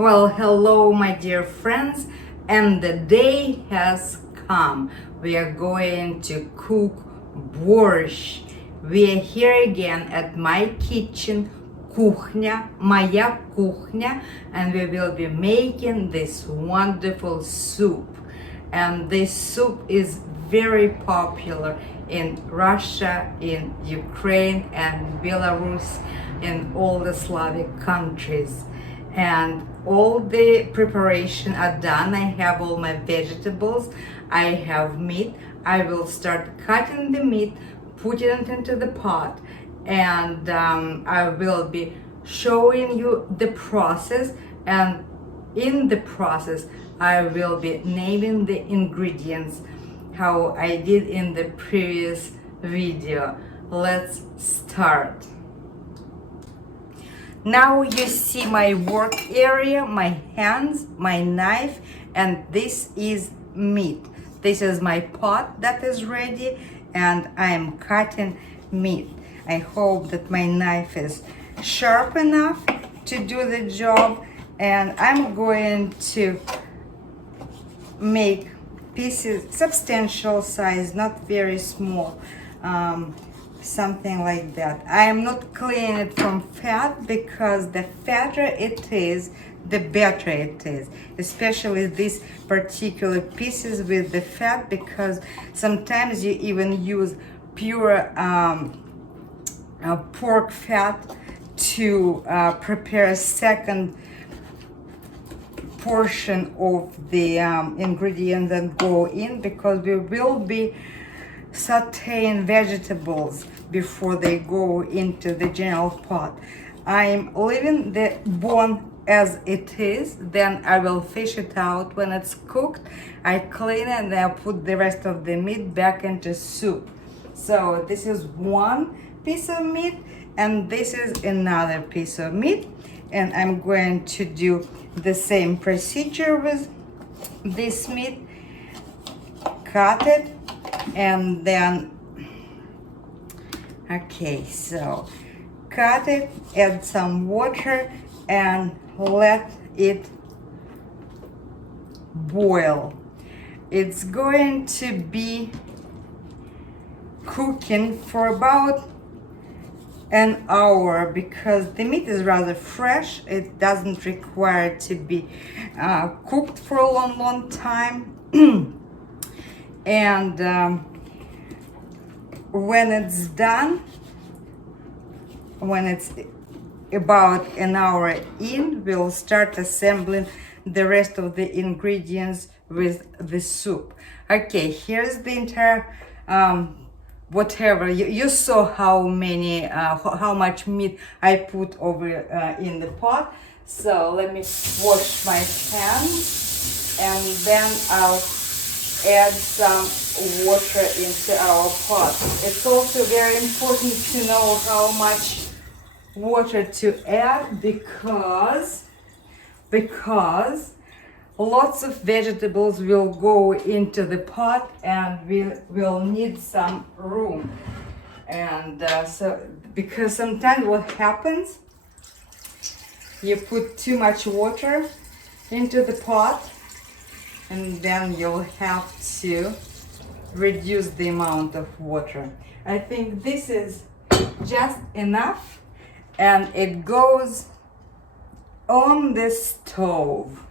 Well, hello, my dear friends, and the day has come. We are going to cook borщ. We are here again at my kitchen, кухня, моя кухня, and we will be making this wonderful soup. And this soup is very popular in Russia, in Ukraine, and Belarus, in all the Slavic countries. And all the preparation are done. I have all my vegetables, I have meat. I will start cutting the meat, putting it into the pot, and I will be showing you the process, and in the process I will be naming the ingredients how I did in the previous video. Let's start. Now you see my work area, my hands, my knife, and this is meat. This is my pot that is ready, and I am cutting meat. I hope that my knife is sharp enough to do the job, and I'm going to make pieces substantial size, not very small. Something like that. I am not cleaning it from fat because the fatter it is, the better it is, especially these particular pieces with the fat, because sometimes you even use pure pork fat to prepare a second portion of the ingredients that go in, because we will be sauteing vegetables before they go into the general pot. I'm leaving the bone as it is, then I will fish it out when it's cooked. I clean it and I put the rest of the meat back into soup. So this is one piece of meat and this is another piece of meat, and I'm going to do the same procedure with this meat. Cut it, and then okay, so cut it, add some water and let it boil. It's going to be cooking for about an hour because the meat is rather fresh. It doesn't require to be cooked for a long time. And when it's done, when it's about an hour in, we'll start assembling the rest of the ingredients with the soup. Okay, here's the entire whatever you saw how many how much meat I put over in the pot. So let me wash my hands, and then I'll add some water into our pot. It's also very important to know how much water to add because lots of vegetables will go into the pot and we will need some room. And so because sometimes what happens, you put too much water into the pot, and then you'll have to reduce the amount of water. I think this is just enough, and it goes on the stove.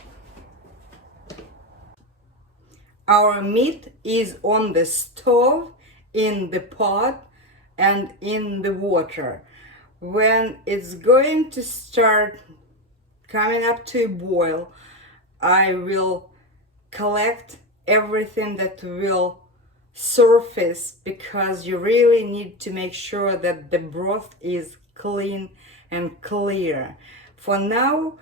Our meat is on the stove, in the pot, and in the water. When it's going to start coming up to a boil, I will collect everything that will surface, because you really need to make sure that the broth is clean and clear. For now,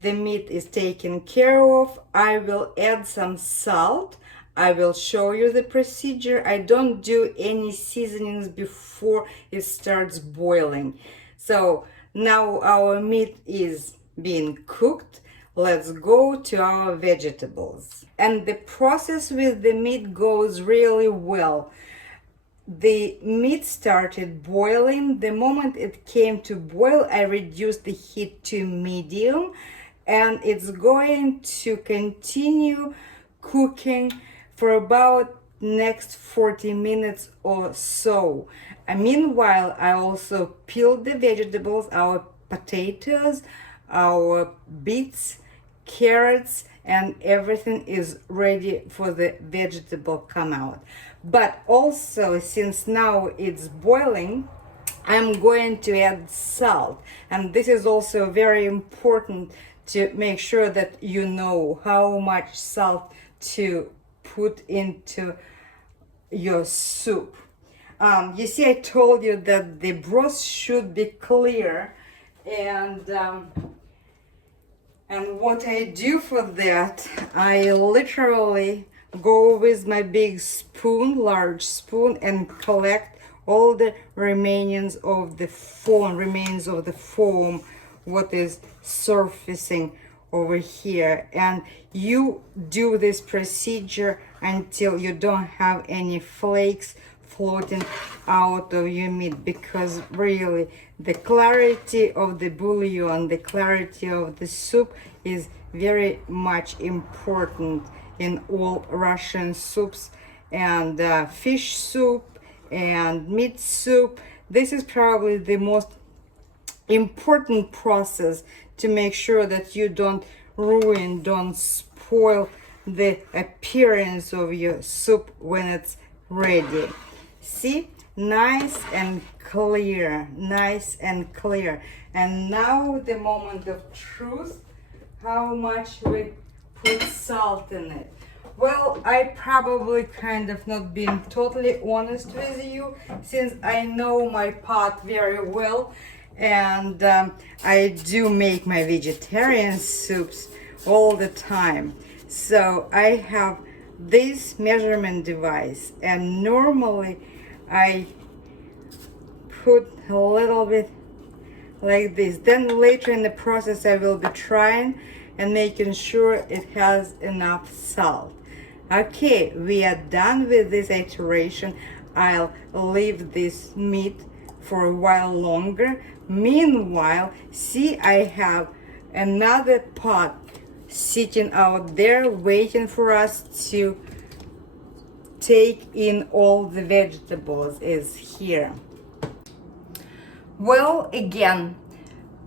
the meat is taken care of. I will add some salt. I will show you the procedure. I don't do any seasonings before it starts boiling. So now our meat is being cooked. Let's go to our vegetables. And the process with the meat goes really well. The meat started boiling. The moment it came to boil, I reduced the heat to medium, and it's going to continue cooking for about next 40 minutes or so. And meanwhile, I also peeled the vegetables, our potatoes, our beets, carrots, and everything is ready for the vegetable come out. But also, since now it's boiling, I'm going to add salt, and this is also very important to make sure that you know how much salt to put into your soup. You see, I told you that the broth should be clear, and what I do for that, I literally go with my big spoon, large spoon, and collect all the remains of the foam, what is surfacing over here. And you do this procedure until you don't have any flakes floating out of your meat, because really the clarity of the bouillon, the clarity of the soup is very much important in all Russian soups, and fish soup and meat soup. This is probably the most important process to make sure that you don't spoil the appearance of your soup when it's ready. See, nice and clear, nice and clear. And now the moment of truth, how much we put salt in it. Well, I probably kind of not being totally honest with you, since I know my pot very well, and I do make my vegetarian soups all the time. So I have this measurement device, and normally I put a little bit like this. Then later in the process I will be trying and making sure it has enough salt. Okay, we are done with this iteration. I'll leave this meat for a while longer. Meanwhile, see, I have another pot sitting out there waiting for us to take in all the vegetables. Is here. Well, again,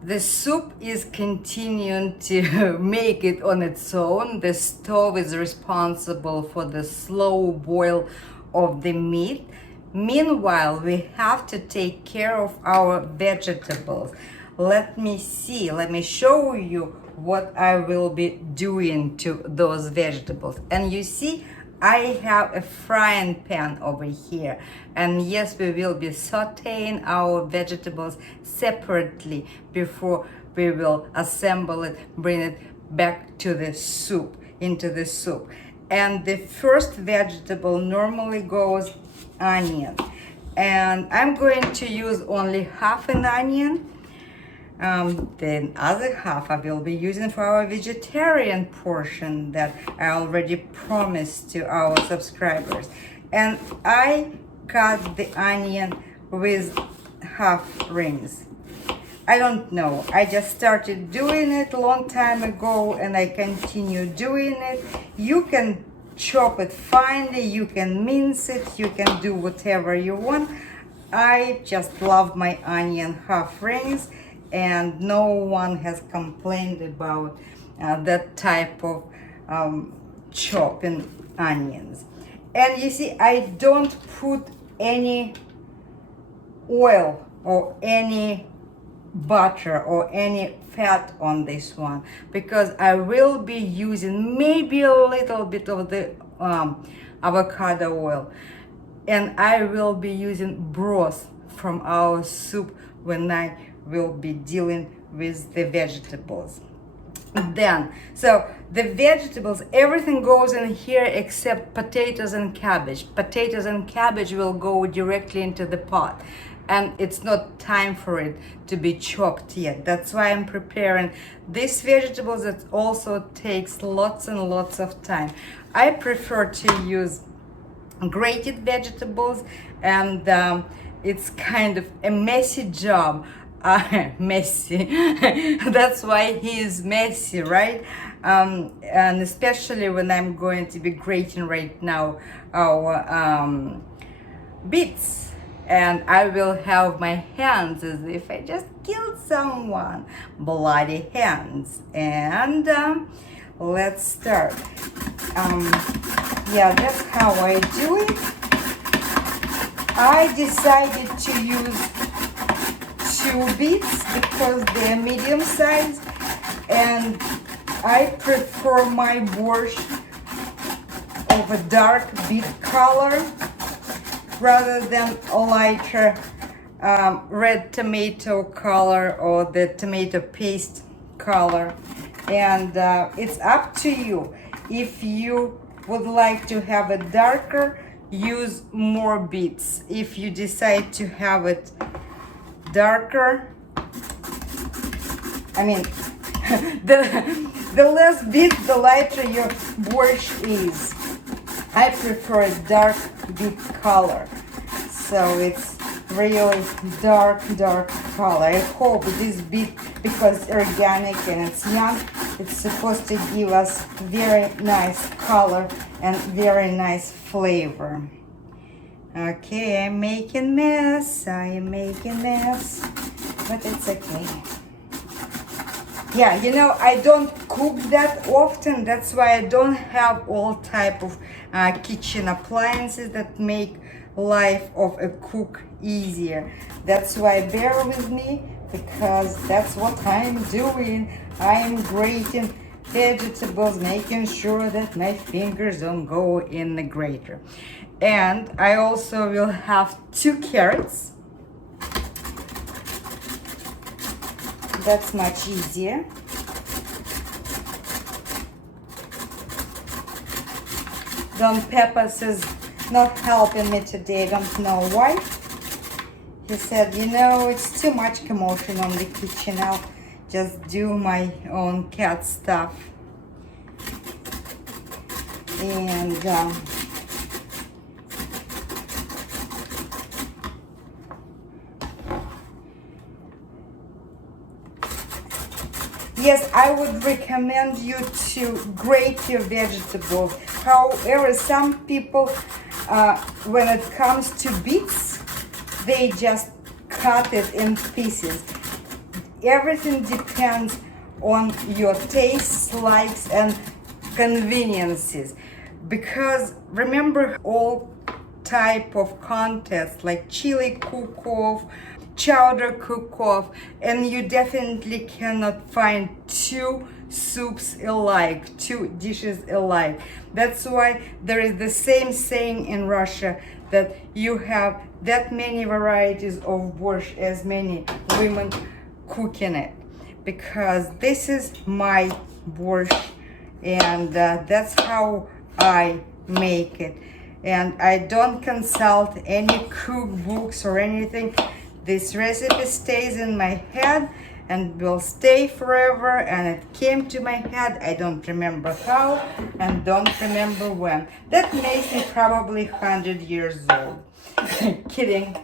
the soup is continuing to make it on its own. The stove is responsible for the slow boil of the meat. Meanwhile, we have to take care of our vegetables. Let me show you what I will be doing to those vegetables. And you see, I have a frying pan over here, and yes, we will be sauteing our vegetables separately before we will assemble it, bring it back to the soup, into the soup. And the first vegetable normally goes onion, and I'm going to use only half an onion. The other half I will be using for our vegetarian portion that I already promised to our subscribers. And I cut the onion with half rings. I don't know, I just started doing it a long time ago, and I continue doing it. You can chop it finely, you can mince it, you can do whatever you want. I just love my onion half rings, and no one has complained about that type of chopping onions. And you see, I don't put any oil or any butter or any fat on this one, because I will be using maybe a little bit of the avocado oil, and I will be using broth from our soup when I will be dealing with the vegetables. Then, so the vegetables, everything goes in here except potatoes and cabbage. Potatoes and cabbage will go directly into the pot, and it's not time for it to be chopped yet. That's why I'm preparing these vegetables. That also takes lots and lots of time. I prefer to use grated vegetables, and it's kind of a messy job. Messi. That's why he is Messi, right? And especially when I'm going to be grating right now our beets, and I will have my hands as if I just killed someone, bloody hands. And let's start. Yeah, that's how I do it. I decided to use 2 beets because they're medium size, and I prefer my borscht of a dark beet color rather than a lighter red tomato color or the tomato paste color. And it's up to you. If you would like to have it darker, use more beets. If you decide to have it darker, I mean, the less beets, the lighter your borscht is. I prefer a dark beet color, so it's really dark color. I hope this beet, because organic and it's young, it's supposed to give us very nice color and very nice flavor. Okay, I'm making mess, but it's okay. Yeah, you know, I don't cook that often. That's why I don't have all type of kitchen appliances that make life of a cook easier. That's why bear with me, because that's what I'm doing. I am grating vegetables, making sure that my fingers don't go in the grater. And I also will have 2 carrots. That's much easier. Don Pepas is not helping me today. I don't know why. He said, you know, it's too much commotion on the kitchen. I'll just do my own cat stuff. And yes, I would recommend you to grate your vegetables. However, some people, when it comes to beets, they just cut it in pieces. Everything depends on your tastes, likes, and conveniences. Because remember, all type of contests like chili cook-off, chowder cook-off, and you definitely cannot find 2 soups alike, 2 dishes alike. That's why there is the same saying in Russia that you have that many varieties of borscht as many women cooking it. Because this is my borscht, and that's how I make it. And I don't consult any cookbooks or anything. This recipe stays in my head and will stay forever, and it came to my head. I don't remember how and don't remember when. That makes me probably 100 years old. Kidding.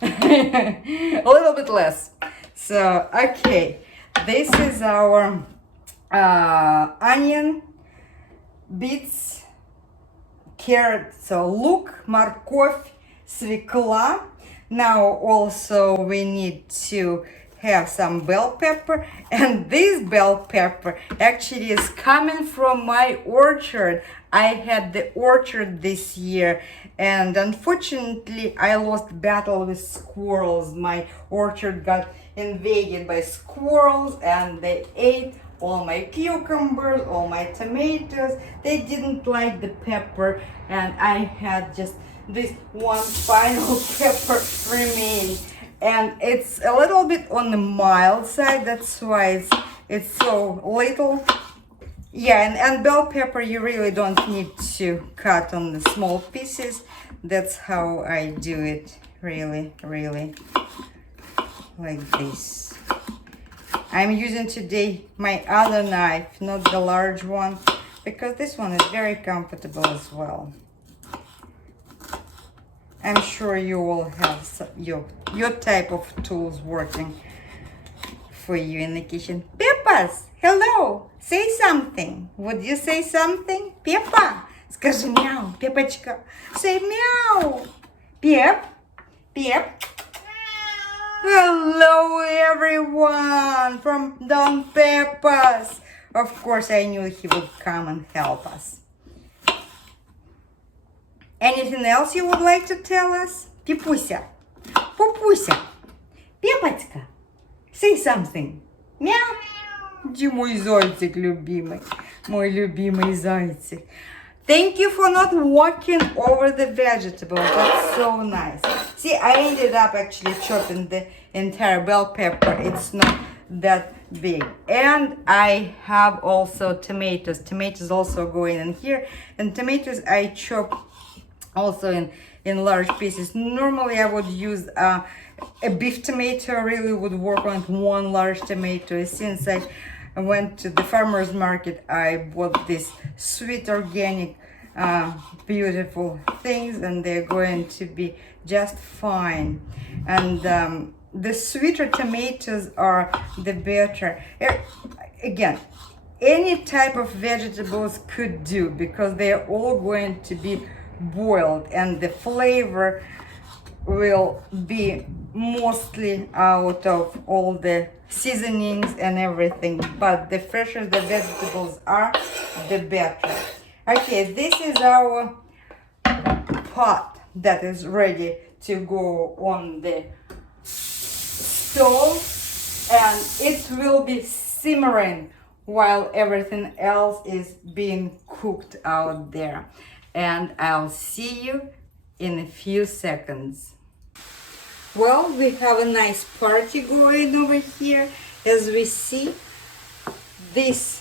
A little bit less. So, okay. This is our onion, beets, carrot, so luk, морковь, свекла. Now also we need to have some bell pepper, and this bell pepper actually is coming from my orchard. I had the orchard this year, and unfortunately I lost battle with squirrels. My orchard got invaded by squirrels and they ate all my cucumbers, all my tomatoes. They didn't like the pepper, and I had just this one final pepper remaining, and it's a little bit on the mild side. That's why it's so little. Yeah, and bell pepper you really don't need to cut on the small pieces. That's how I do it, really like this. I'm using today my other knife, not the large one, because this one is very comfortable as well. I'm sure you will have your type of tools working for you in the kitchen. Pepas, hello, say something. Would you say something? Peppa, скажи мяу, Пепочка. Say meow. Pep, Pep. Hello everyone from Don Pepas. Of course I knew he would come and help us. Anything else you would like to tell us? Пипуся, Пупуся, Пепочка, say something. Мяу. Где мой зайчик любимый? Мой любимый зайчик. Thank you for not walking over the vegetables. That's so nice. See, I ended up actually chopping the entire bell pepper. It's not that big. And I have also tomatoes. Tomatoes also going in here. And tomatoes I chop also in large pieces. Normally I would use a beef tomato. Really would work on one large tomato. Since I went to the farmer's market, I bought these sweet organic beautiful things, and they're going to be just fine. And the sweeter tomatoes are the better. Again, any type of vegetables could do, because they're all going to be boiled, and the flavor will be mostly out of all the seasonings and everything. But the fresher the vegetables are, the better. Okay, this is our pot that is ready to go on the stove, and it will be simmering while everything else is being cooked out there. And I'll see you in a few seconds. Well, we have a nice party going over here. As we see, this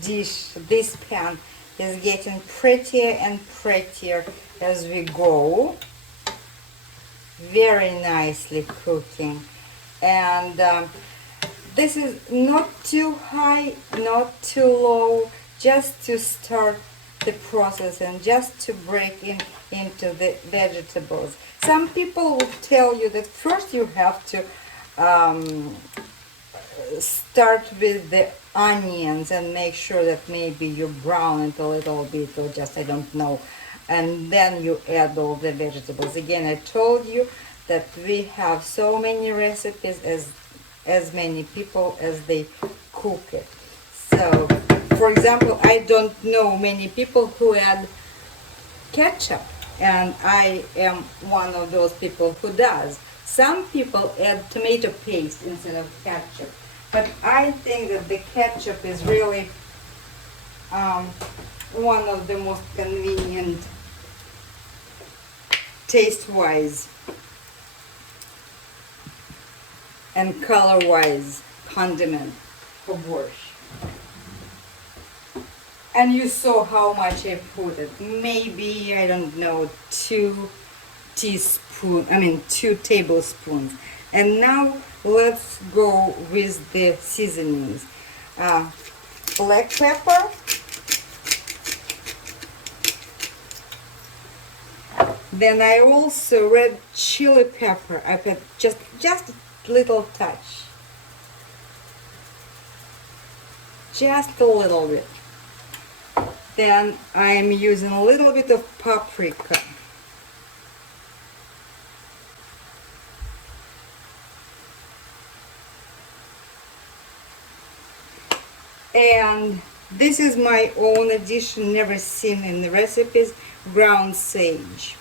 dish, this pan, is getting prettier and prettier as we go. Very nicely cooking. And this is not too high, not too low, just to start the process and just to break into the vegetables. Some people will tell you that first you have to start with the onions and make sure that maybe you brown it a little bit, or just, I don't know, and then you add all the vegetables. Again, I told you that we have so many recipes, as many people as they cook it. So, for example, I don't know many people who add ketchup, and I am one of those people who does. Some people add tomato paste instead of ketchup, but I think that the ketchup is really one of the most convenient, taste-wise and color-wise condiment for borscht. And you saw how much I put it. Maybe, I don't know, 2 tablespoons. And now let's go with the seasonings. Black pepper. Then I also red chili pepper. I put just a little touch. Just a little bit. Then I am using a little bit of paprika. And this is my own addition, never seen in the recipes, ground sage.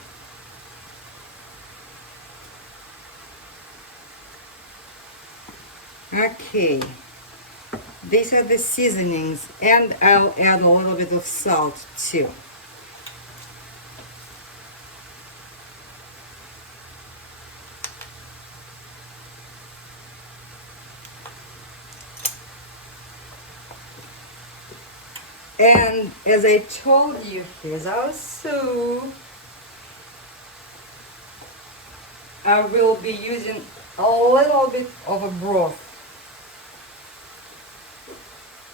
Okay. These are the seasonings, and I'll add a little bit of salt too. And as I told you, here's our soup. I will be using a little bit of a broth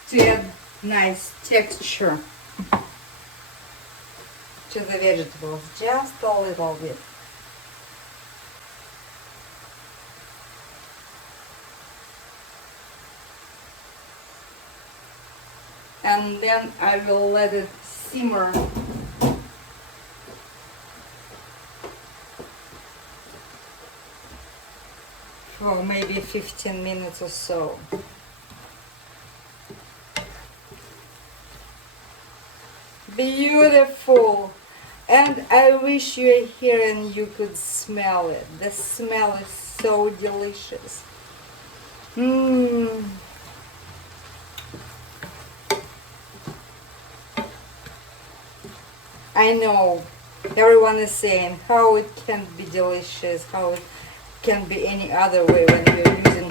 to add nice texture to the vegetables, just a little bit. and then I will let it simmer for maybe 15 minutes or so. Beautiful! And I wish you were here and you could smell it. The smell is so delicious. I know everyone is saying how it can be delicious, how it can be any other way when we're using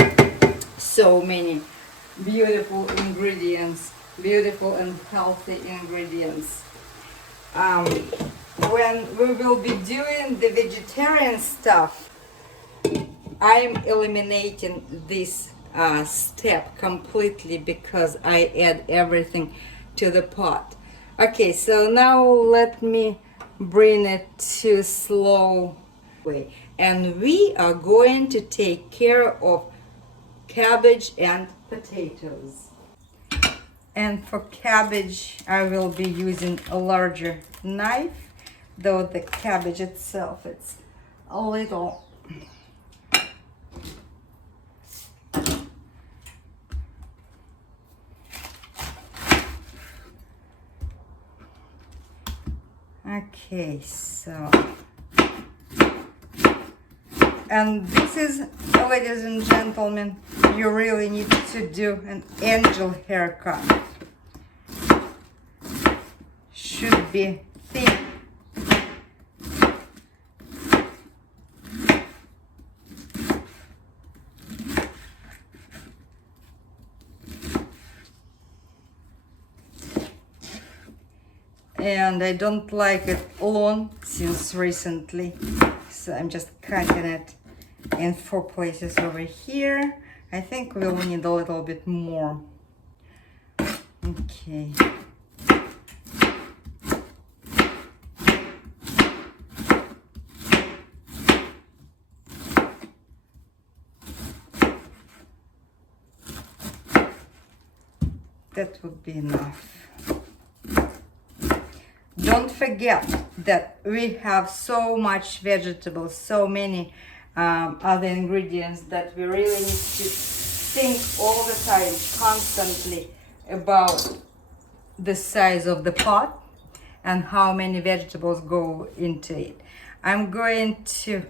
so many beautiful ingredients, beautiful and healthy ingredients. When we will be doing the vegetarian stuff, I'm eliminating this step completely because I add everything to the pot. Okay, so now let me bring it to slow way, and we are going to take care of cabbage and potatoes. And for cabbage I will be using a larger knife, though the cabbage itself it's a little okay. So, and this is, ladies and gentlemen, you really need to do an angel haircut. Should be thick. And I don't like it long since recently, so I'm just cutting it in 4 places over here. I think we'll need a little bit more. Okay. That would be enough. Don't forget that we have so much vegetables, so many other ingredients that we really need to think all the time, constantly, about the size of the pot and how many vegetables go into it. I'm going to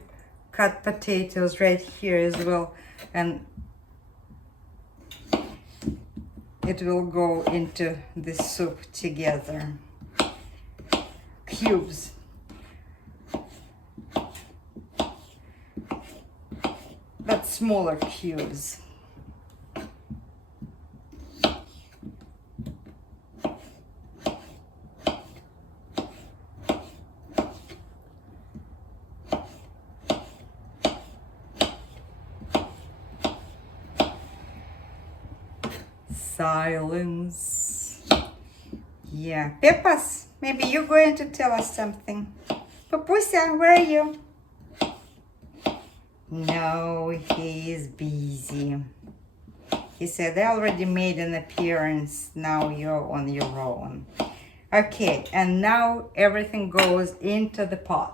cut potatoes right here as well, and it will go into the soup together. Cubes. But smaller cubes. Silence. Yeah, Pepas, maybe you're going to tell us something. Papusa, where are you? No, he is busy. He said, I already made an appearance, now you're on your own. Okay, and now everything goes into the pot.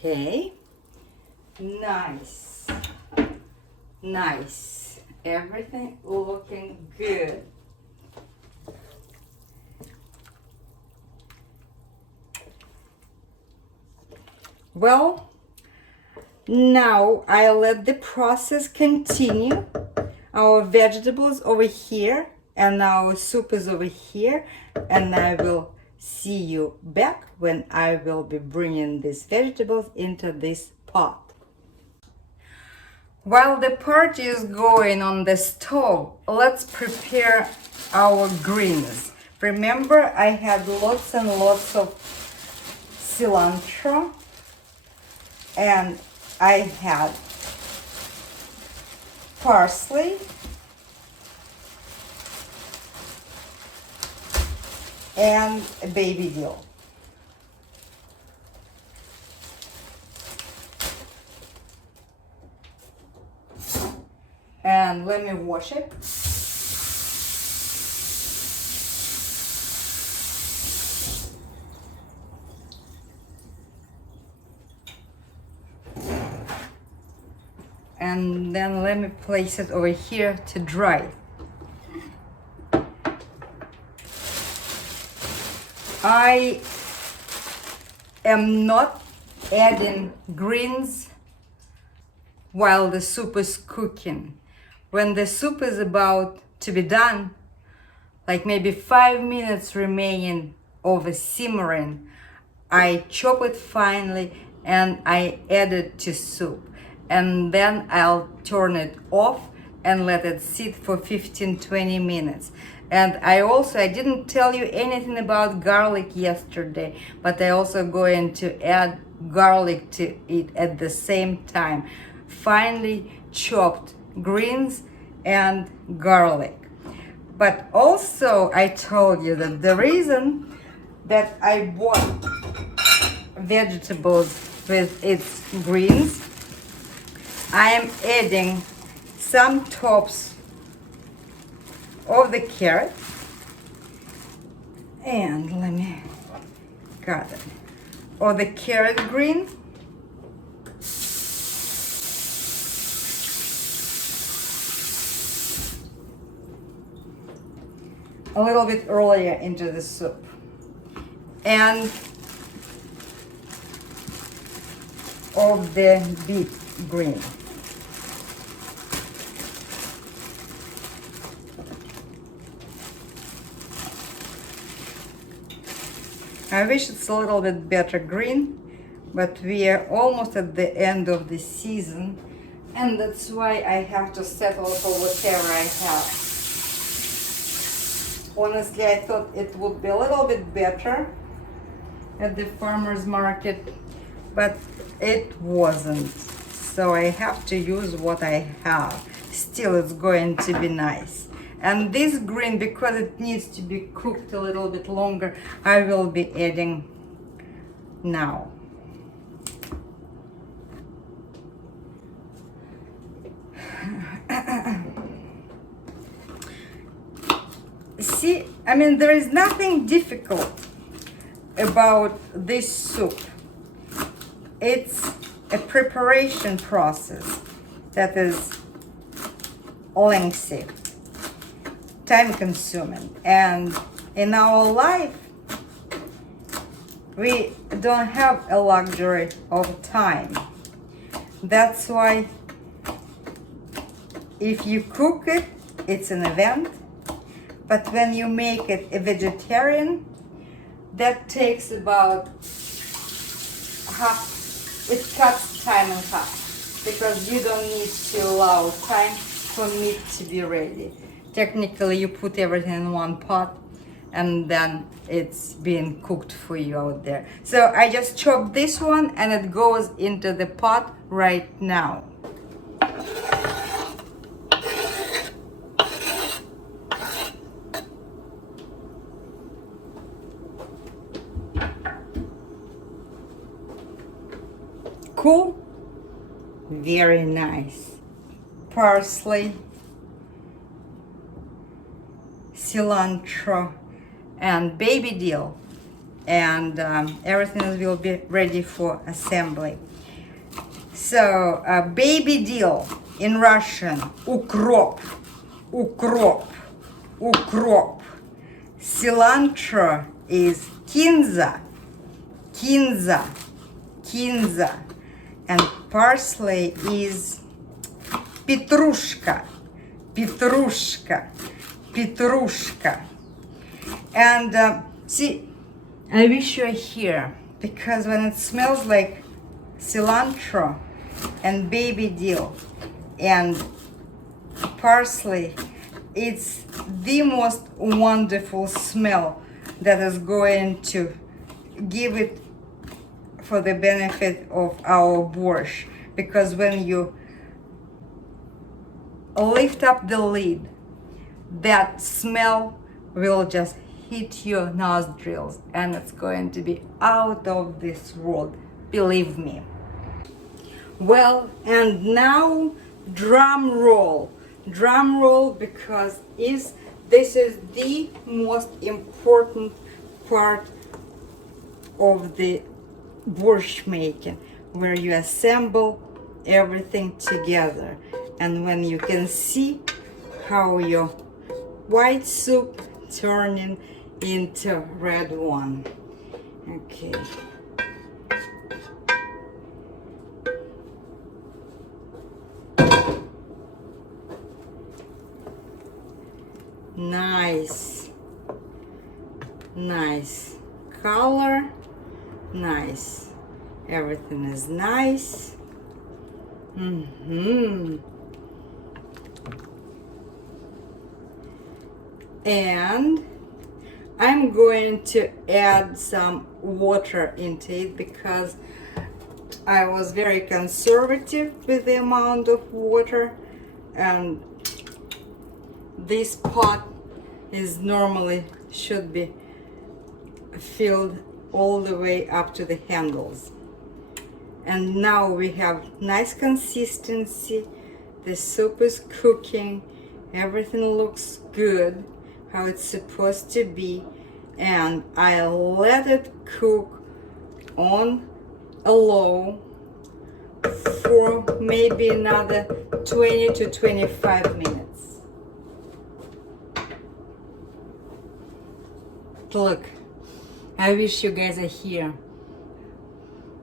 Okay, nice, nice, everything looking good. Well, now I let the process continue. Our vegetables over here and our soup is over here, and I will see you back when I will be bringing these vegetables into this pot. While the party is going on the stove, let's prepare our greens. Remember, I had lots and lots of cilantro, and I had parsley, and a baby dill. And let me wash it. And then let me place it over here to dry. I am not adding greens while the soup is cooking. When the soup is about to be done, like maybe 5 minutes remaining of the simmering, I chop it finely and I add it to soup. And then I'll turn it off and let it sit for 15-20 minutes. And I didn't tell you anything about garlic yesterday, but I also going to add garlic to it at the same time. Finely chopped greens and garlic. But also I told you that the reason that I bought vegetables with its greens, I am adding some tops of the carrot, and let me got it, or the carrot green, a little bit earlier into the soup, and of the beet green. I wish it's a little bit better green, but we are almost at the end of the season, and that's why I have to settle for whatever I have. Honestly, I thought it would be a little bit better at the farmer's market, but it wasn't. So I have to use what I have. Still, it's going to be nice. And this green, because it needs to be cooked a little bit longer, I will be adding now. See, I mean, there is nothing difficult about this soup. It's a preparation process that is lengthy, time consuming, and in our life we don't have a luxury of time. That's why if you cook it, it's an event, but when you make it a vegetarian, that takes about half, it cuts time in half, because you don't need to allow time for meat to be ready. Technically, you put everything in one pot and then it's being cooked for you out there. So I just chopped this one and it goes into the pot right now. Cool? Very nice. Parsley, cilantro, and baby dill, and everything will be ready for assembly. So baby dill in Russian, ukrop, ukrop, ukrop. Cilantro is kinza, kinza, kinza, and parsley is petrushka, petrushka, petrushka. And see, I wish you're here, because when it smells like cilantro and baby dill and parsley, it's the most wonderful smell that is going to give it for the benefit of our borscht, because when you lift up the lid, that smell will just hit your nostrils and it's going to be out of this world, believe me. Well, and now drum roll, because this is the most important part of the borscht making, where you assemble everything together. And when you can see how your white soup turning into red one. Okay. Nice color, nice, everything is nice. And I'm going to add some water into it because I was very conservative with the amount of water, and this pot is normally should be filled all the way up to the handles. And now we have nice consistency, the soup is cooking, everything looks good how it's supposed to be, and I let it cook on a low for maybe another 20 to 25 minutes. Look, I wish you guys are here.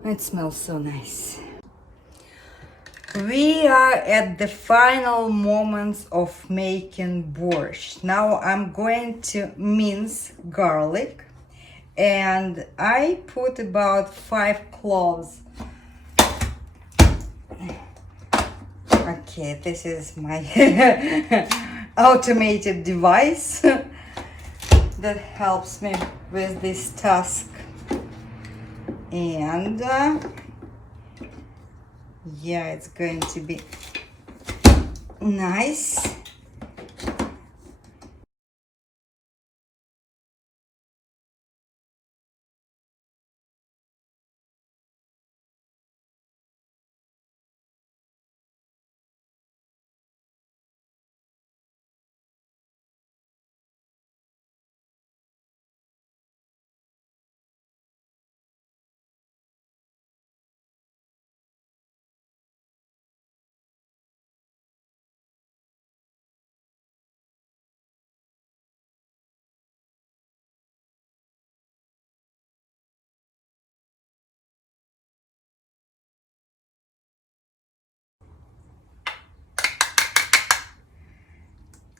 It smells so nice. We are at the final moments of making borscht. Now I'm going to mince garlic, and I put about 5 cloves. Okay, this is my automated device that helps me with this task. And yeah, it's going to be nice.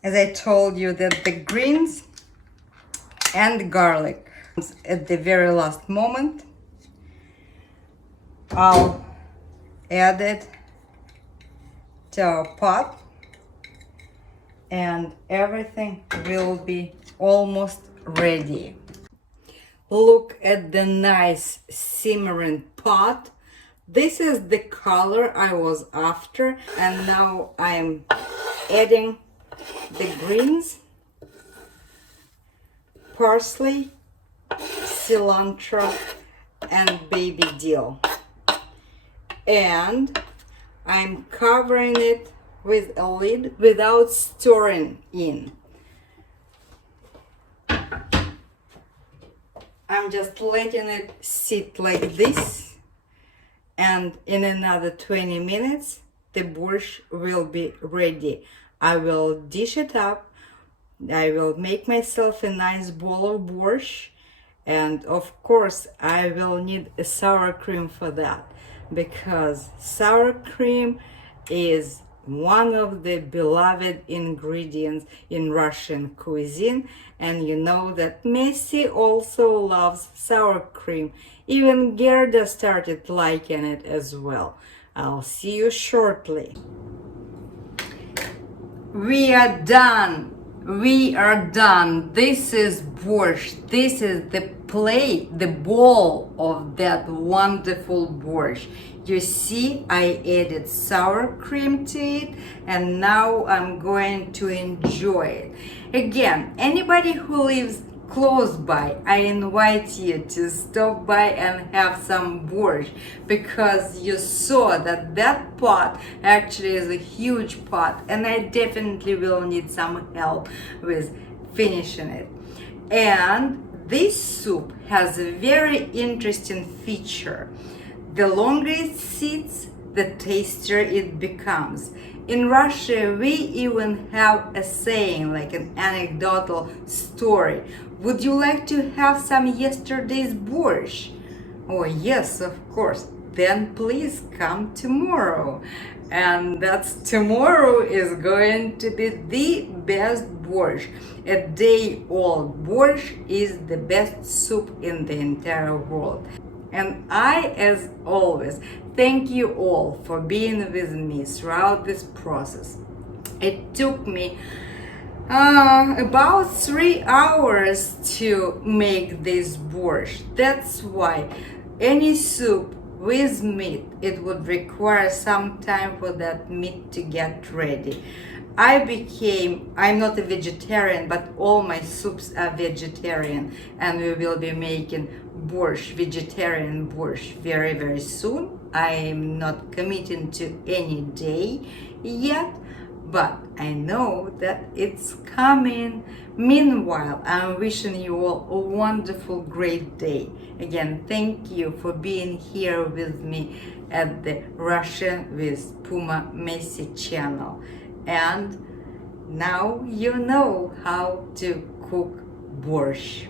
As I told you, that the greens and the garlic at the very last moment, I'll add it to our pot, and everything will be almost ready. Look at the nice simmering pot. This is the color I was after, and now I'm adding the greens, parsley, cilantro, and baby dill, and I'm covering it with a lid without stirring in. I'm just letting it sit like this, and in another 20 minutes the borscht will be ready. I will dish it up. I will make myself a nice bowl of borscht, and of course I will need a sour cream for that, because sour cream is one of the beloved ingredients in Russian cuisine, and you know that Messi also loves sour cream. Even Gerda started liking it as well. I'll see you shortly. We are done. we are done. This is borscht. This is the plate, the bowl of that wonderful borscht. You see, I added sour cream to it, and now I'm going to enjoy it. Again, anybody who lives close by, I invite you to stop by and have some borscht, because you saw that that pot actually is a huge pot, and I definitely will need some help with finishing it. And this soup has a very interesting feature. The longer it sits, the tastier it becomes. In Russia, we even have a saying, like an anecdotal story. Would you like to have some yesterday's borscht? Oh yes, of course. Then please come tomorrow. And that's tomorrow is going to be the best borscht. A day-old borscht is the best soup in the entire world. And I, as always, thank you all for being with me throughout this process. It took me about 3 hours to make this borscht. That's why any soup with meat, it would require some time for that meat to get ready. I'm not a vegetarian, but all my soups are vegetarian, and we will be making borscht, vegetarian borscht, very, very soon. I'm not committing to any day yet, but I know that it's coming. Meanwhile, I'm wishing you all a wonderful, great day. Again, thank you for being here with me at the Russian with Puma Messi channel. And now you know how to cook borscht.